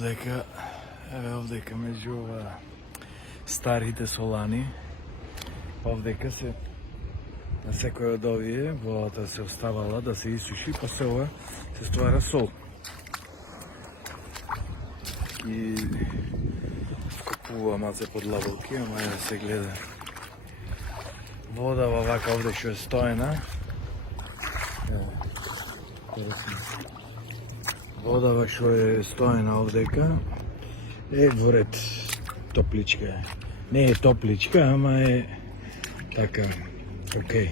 овдека, еве овдека меѓу ова старите солани, овдека се на секој од овие водата се оставала да се исуши, после ова се ствара сол. И скопува малце под лаболки, ама да се гледа. Вода вака овде што е стоена. Вода што е стоена овдека е воред топличка. Не е топличка, ама е така, окей.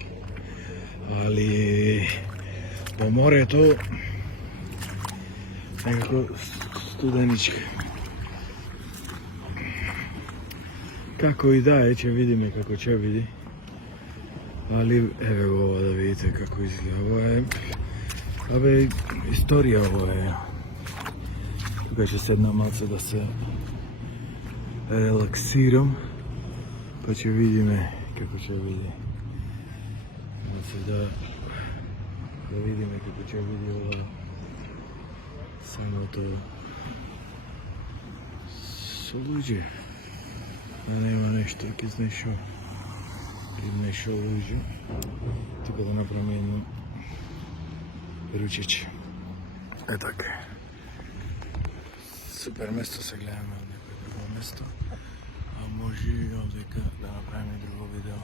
Али по морето некако студеничка. Како и да е, ќе видиме како ќе види. Али еве го ова да видите како изгледа. Ова е, абе, историја ова е. Тука ќе седна малце да се релаксирам, па ќе видиме како ќе види. Малце да видиме како ќе види ова самото со луѓе. Да нема нешто, ќе изнешо луѓе. Тука да направиме едно ручече. Е така. Супер место се гледаме од некој друго место, а може и овдека да направиме друго видео.